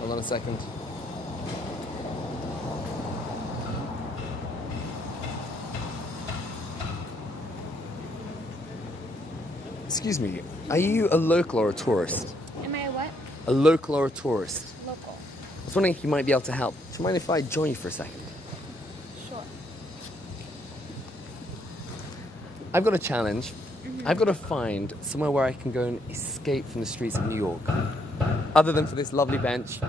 Hold on a second. Excuse me, are you a local or a tourist? Am I a what? A local or a tourist? Local. I was wondering if you might be able to help. Do you mind if I join you for a second? Sure. I've got a challenge. I've got to find somewhere where I can go and escape from the streets of New York. Other than for this lovely bench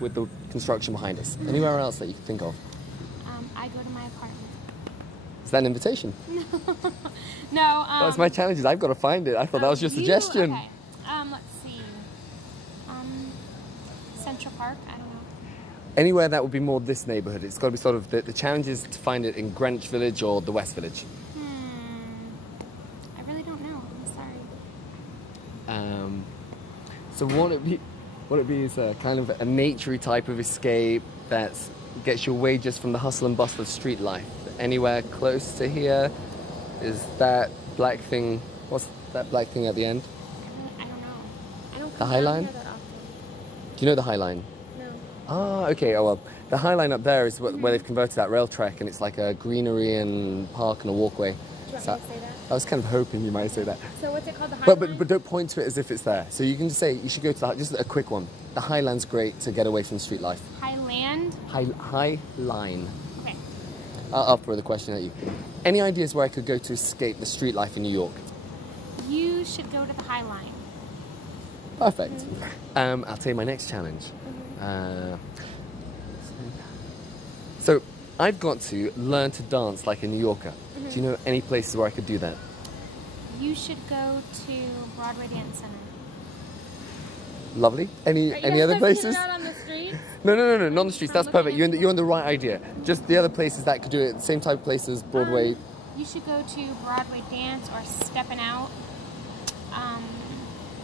with the construction behind us. Anywhere else that you can think of? I go to my apartment. Is that an invitation? No, That's my challenge. I've got to find it. I thought that was your suggestion. Okay. Let's see. Central Park, I don't know. Anywhere that would be more this neighborhood. It's got to be sort of, the challenge is to find it in Greenwich Village or the West Village. I really don't know. I'm sorry. So what it be is a kind of a naturey type of escape that gets you away just from the hustle and bustle of street life. Anywhere close to here is that black thing. What's that black thing at the end? I don't know. I don't The come High down Line? here that often. Do you know the High Line? No. Ah, okay. Oh well, the High Line up there is where they've converted that rail track, and it's like a greenery and park and a walkway. Do you want So, me to say that? I was kind of hoping you might say that. So what's it called? The High Line? But don't point to it as if it's there. So you can just say you should go to just a quick one. The High Line's great to get away from street life. Highland? High Line. Okay. I'll throw the question at you. Any ideas where I could go to escape the street life in New York? You should go to the High Line. Perfect. I'll tell you my next challenge. So I've got to learn to dance like a New Yorker. Do you know any places where I could do that? You should go to Broadway Dance Center. Lovely. Any other places? Out on the streets? No, not on the streets. That's perfect. You're on the right idea. Just the other places that could do it, same type of places, Broadway. You should go to Broadway Dance or Steppin' Out.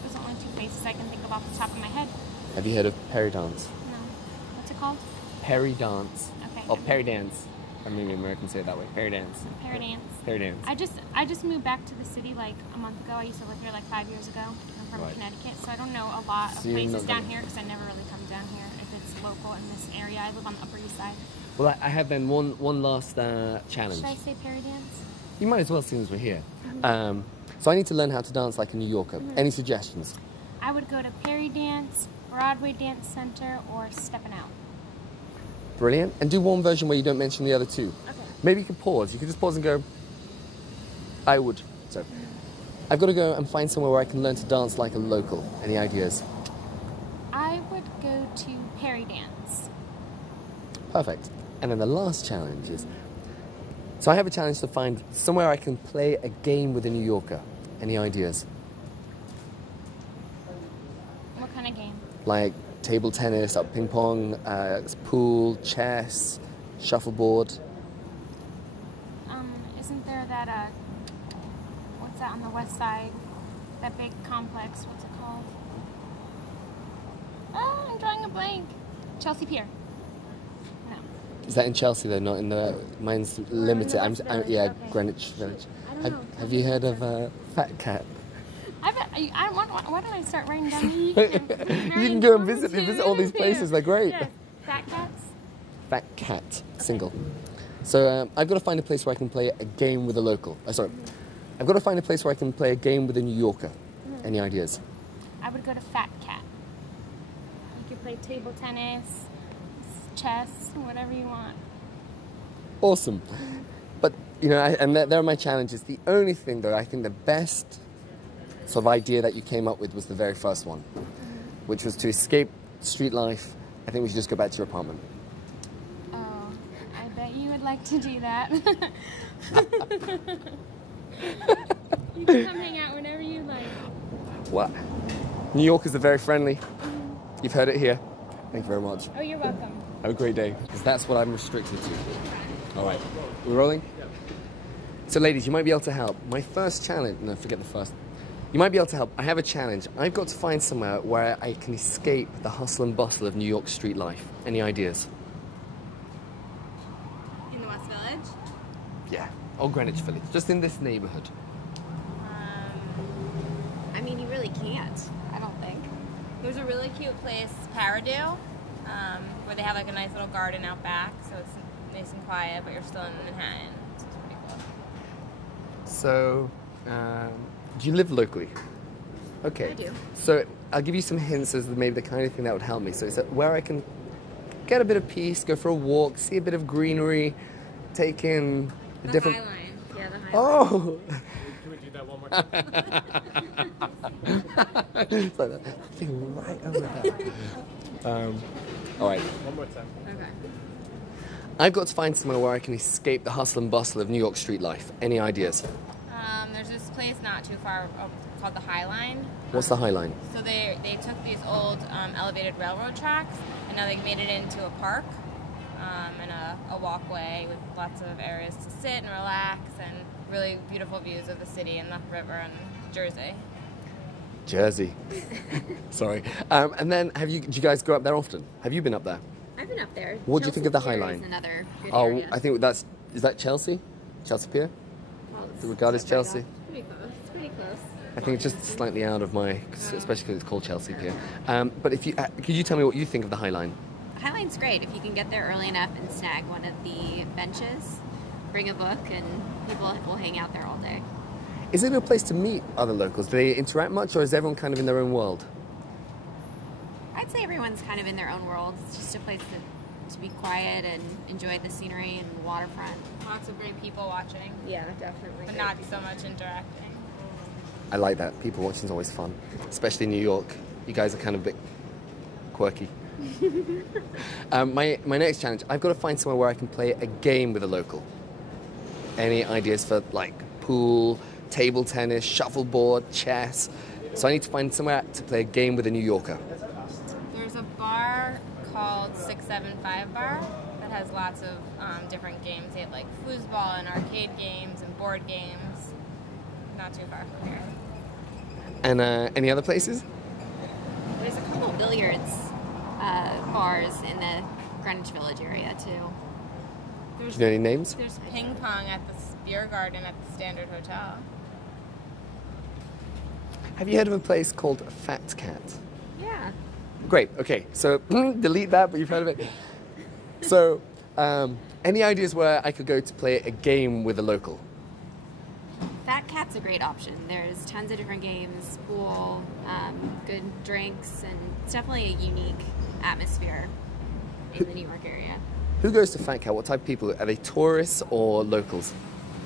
Those are only two places I can think of off the top of my head. Have you heard of Perry Dance? No. What's it called? Perry Dance. Okay. Or Perry Dance. Or maybe Americans say it that way. Perry Dance. Pear Dance. Perry Dance. I just moved back to the city like a month ago. I used to live here like 5 years ago. I'm from Right. Connecticut, so I don't know a lot of So you're places not down gonna- here because I never really come down here if it's local in this area. I live on the Upper East Side. Well, I have then one last challenge. Should I say Perry Dance? You might as well, seeing as we're here. So I need to learn how to dance like a New Yorker. Any suggestions? I would go to Perry Dance, Broadway Dance Center, or Steppin' Out. Brilliant. And do one version where you don't mention the other two. Okay. Maybe you could pause. You could just pause and go, I would. So, I've got to go and find somewhere where I can learn to dance like a local. Any ideas? I would go to Perry Dance. Perfect. And then the last challenge is, so I have a challenge to find somewhere I can play a game with a New Yorker. Any ideas? What kind of game? Like table tennis, ping pong, pool, chess, shuffleboard. Isn't there that, what's that on the west side? That big complex, what's it called? Oh, I'm drawing a blank. Chelsea Pier. No. Is that in Chelsea though, not in the, mine's limited. West Village, Yeah, okay. Greenwich Village. I don't know. Have you heard of Fat Cat? Why don't I start writing down? You You can go and visit all these places, they're great. Yes. Fat Cats? Fat Cat, single. So I've got to find a place where I can play a game with a local. Sorry. I've got to find a place where I can play a game with a New Yorker. Any ideas? I would go to Fat Cat. You could play table tennis, chess, whatever you want. Awesome. But, you know, and there are my challenges. The only thing, though, I think the best sort of idea that you came up with was the very first one, which was to escape street life. I think we should just go back to your apartment. Oh, I bet you would like to do that. You can come hang out whenever you like. What? New Yorkers are very friendly. You've heard it here. Thank you very much. Oh, you're welcome. Have a great day. Because that's what I'm restricted to. All right. We're rolling? So, ladies, you might be able to help. My first challenge... No, forget the first. You might be able to help. I have a challenge. I've got to find somewhere where I can escape the hustle and bustle of New York street life. Any ideas? In the West Village? Yeah. Or Greenwich Village. Just in this neighborhood. I mean, you really can't, I don't think. There's a really cute place, Paradiddle, where they have like a nice little garden out back, so it's nice and quiet, but you're still in Manhattan. So it's pretty cool. So, do you live locally? Okay. I do. So I'll give you some hints as to maybe the kind of thing that would help me. So it's where I can get a bit of peace, go for a walk, see a bit of greenery, take in the different. High Line. Yeah, the High Oh. Can we do that one more time? It's like that thing right over there. All right. One more time. Line. Okay. I've got to find somewhere where I can escape the hustle and bustle of New York street life. Any ideas? There's this place not too far called the High Line. What's the High Line? So they took these old elevated railroad tracks and now they made it into a park and a walkway with lots of areas to sit and relax and really beautiful views of the city and the river and Jersey. Jersey. Sorry. And then, do you guys go up there often? Have you been up there? I've been up there. What do you think of the High Pier Line? is another good Oh, area. I think is that Chelsea? Chelsea Pier? Well, Do you regard as Chelsea? It's pretty close. It's pretty close. I think it's just slightly out of my, especially because it's called Chelsea Pier. But if you, could you tell me what you think of the High Line? High Line's great. If you can get there early enough and snag one of the benches, bring a book, and people will hang out there all day. Is it a place to meet other locals? Do they interact much, or is everyone kind of in their own world? I'd say everyone's kind of in their own world. It's just a place to be quiet and enjoy the scenery and the waterfront. Lots of great people watching, Yeah, definitely. but not so much interacting. I like that. People watching is always fun, especially in New York. You guys are kind of a bit quirky. My next challenge, I've got to find somewhere where I can play a game with a local. Any ideas for like pool, table tennis, shuffleboard, chess? So I need to find somewhere to play a game with a New Yorker. There's a bar called 675 Bar that has lots of different games. They have like foosball and arcade games and board games. Not too far from here. And any other places? There's a couple of billiards bars in the Greenwich Village area too. Do you know any names? There's ping pong at the beer garden at the Standard Hotel. Have you heard of a place called Fat Cat? Yeah. Great. Okay. So delete that, but you've heard of it. So, any ideas where I could go to play a game with a local? Fat Cat's a great option. There's tons of different games, pool, good drinks, and it's definitely a unique atmosphere in the New York area. Who goes to Fat Cat? What type of people? Are they tourists or locals?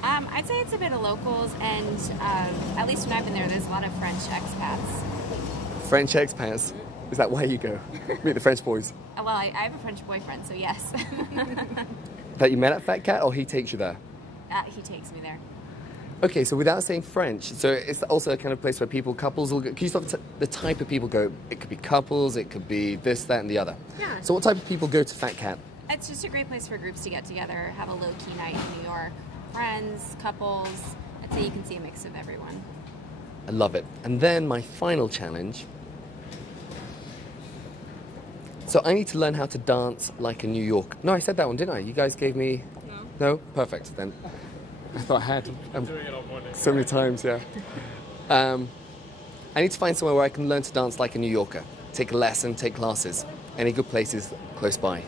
I'd say it's a bit of locals, and at least when I've been there, there's a lot of French expats. French expats? Is that why you go? Meet the French boys. Well, I have a French boyfriend, so yes. That you met at Fat Cat, or he takes you there? He takes me there. Okay, so without saying French, so it's also a kind of place where couples will go. Can you stop the type of people go? It could be couples, it could be this, that, and the other. Yeah. So what type of people go to Fat Cat? It's just a great place for groups to get together, have a low-key night in New York. Friends, couples, I'd say you can see a mix of everyone. I love it. And then my final challenge. So I need to learn how to dance like a New Yorker. No, I said that one, didn't I? You guys gave me... No. No? Perfect, then. I thought I had. Doing it all morning. So many times, yeah. I need to find somewhere where I can learn to dance like a New Yorker. Take a lesson, take classes. Any good places close by?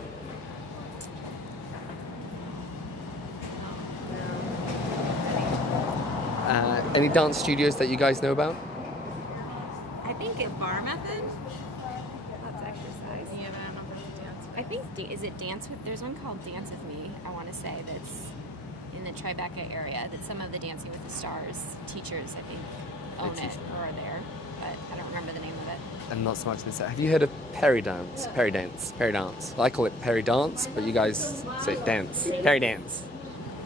Any dance studios that you guys know about? I think a bar method. That's exercise. Yeah, but I don't know if it's dance. I think, is it Dance With, there's one called Dance With Me, I want to say, that's in the Tribeca area, that some of the Dancing with the Stars teachers, I think, own it or are there, but I don't remember the name of it. And not so much this. Have you heard of Perry Dance? Perry Dance. Perry Dance. Well, I call it Perry Dance, but you guys say dance. Perry Dance.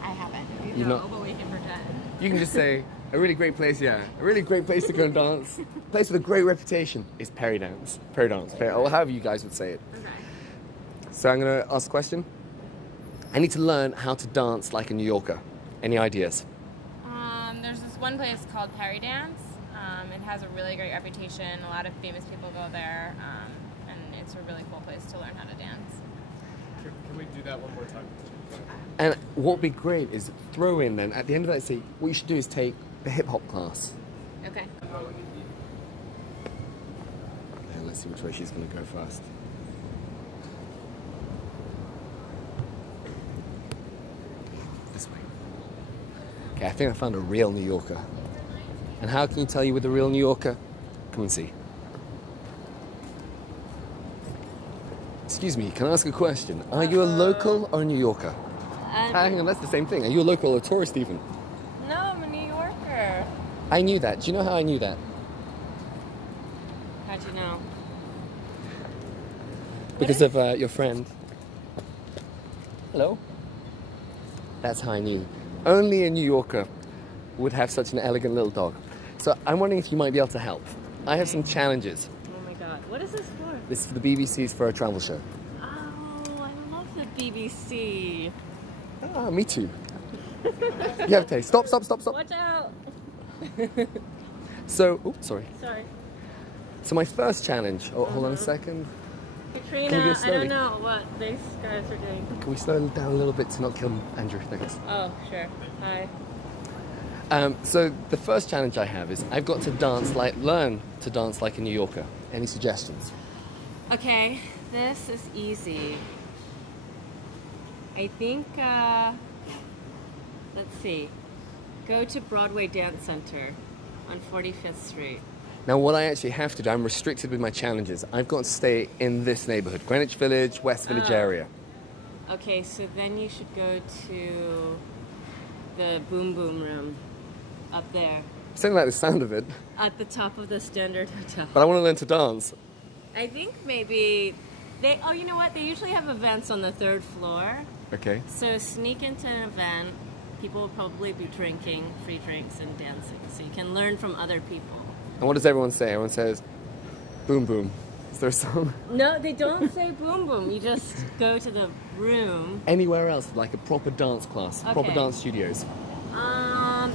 I haven't. You've not. But we can pretend. You can just say a really great place. Yeah, a really great place to go and dance. A place with a great reputation is Perry Dance. Perry Dance. Perry, or however you guys would say it. Okay. So I'm going to ask a question. I need to learn how to dance like a New Yorker. Any ideas? There's this one place called Perry Dance. It has a really great reputation. A lot of famous people go there, and it's a really cool place to learn how to dance. Can we do that one more time? And what would be great is throw in then, at the end of that, say, what you should do is take the hip hop class. Okay. And Let's see which way she's going to go first. This way. Okay, I think I found a real New Yorker. And how can you tell you with a real New Yorker? Come and see. Excuse me, can I ask a question? Are you a local or a New Yorker? Hang on, that's the same thing. Are you a local or a tourist even? No, I'm a New Yorker. I knew that. Do you know how I knew that? How'd you know? Because of your friend. Hello? That's how I knew. Only a New Yorker would have such an elegant little dog. So I'm wondering if you might be able to help. I have some challenges. Oh my god, what is this for? This is for the BBC's for a travel show. Oh, I love the BBC. Ah, me too. You have taste. Stop, stop, stop, stop. Watch out! So, oh, sorry. Sorry. So my first challenge, oh, hold on a second. Katrina, Can we go I slowly? don't know what these guys are doing. Can we slow down a little bit to not kill Andrew? Thanks. Oh, sure. Hi. So the first challenge I have is I've got to learn to dance like a New Yorker. Any suggestions? Okay, this is easy. I think, let's see. Go to Broadway Dance Center on 45th Street. Now what I actually have to do, I'm restricted with my challenges. I've got to stay in this neighborhood, Greenwich Village, West Village area. Okay, so then you should go to the Boom Boom Room up there Something like the sound of it, at the top of the Standard Hotel. but I want to learn to dance. I think maybe they, oh, you know what? They usually have events on the 3rd floor. Okay. So sneak into an event. People will probably be drinking, free drinks and dancing. So you can learn from other people. And what does everyone say? Everyone says, boom boom. Is there a song? No, they don't say boom boom. You just go to the room. Anywhere else, like a proper dance class, proper Okay. dance studios.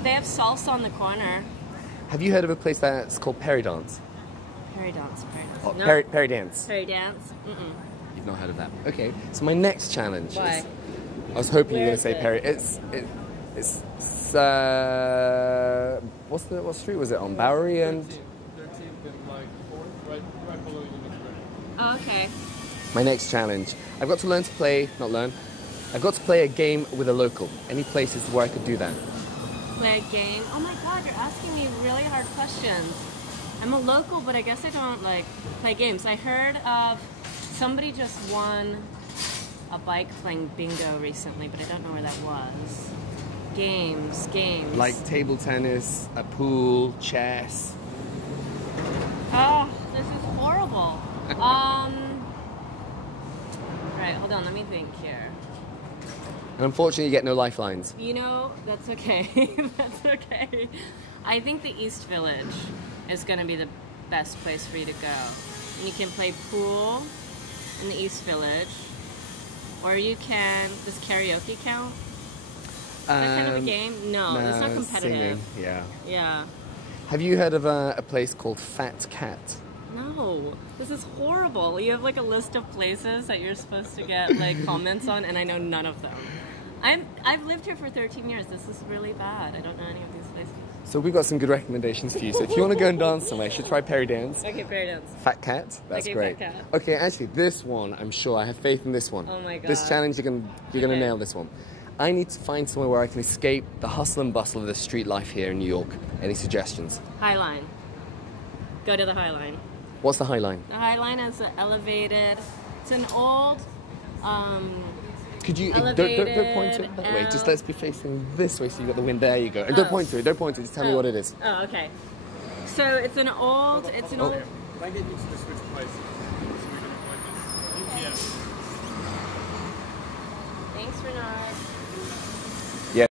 They have salsa on the corner. Have you heard of a place that's called Perry Dance? Perry Dance. Oh, No. Perry Dance. Perry Dance? Mm-mm. You've not heard of that. Okay, so my next challenge Why? is, I was hoping you were Where going to say is it? Perry. It's what street was it on? Bowery and 13th and like 4th, right below Unix Road. Oh, okay. my next challenge. I've got to learn to play, not learn. I've got to play a game with a local. Any places where I could do that? Play a game. Oh my god, you're asking me really hard questions. I'm a local, but I guess I don't like play games. I heard of somebody just won a bike playing bingo recently, but I don't know where that was. Games. Like table tennis, a pool, chess. Oh, this is horrible. Right, hold on, let me think here. And unfortunately, you get no lifelines. You know, that's okay. That's okay. I think the East Village is going to be the best place for you to go. And you can play pool in the East Village, or you can. Does karaoke count? Is that kind of a game? No, it's not competitive. Singing, yeah. Yeah. Have you heard of a place called Fat Cat? No, this is horrible. You have like a list of places that you're supposed to get like comments on, and I know none of them. I've lived here for 13 years. This is really bad. I don't know any of these places. So we've got some good recommendations for you. So if you want to go and dance somewhere, you should try Perry Dance. Okay, Perry Dance. Fat Cat, that's Okay, great. Fat Cat. Okay, actually, this one, I'm sure I have faith in this one. Oh my This God. challenge, you're gonna Okay. nail this one. I need to find somewhere where I can escape the hustle and bustle of the street life here in New York. Any suggestions? High Line. Go to the High Line. What's the High Line? The High Line is an elevated. It's an old. Could you don't point to it that way? Just L- let's be facing this way so you got the wind. There you go. And don't Oh. point to it. Don't point to it. Just tell me what it is. Oh, okay. So it's an old. It's an old. Can I get you to the switch places? So we can avoid this. Yeah. Thanks, Renard.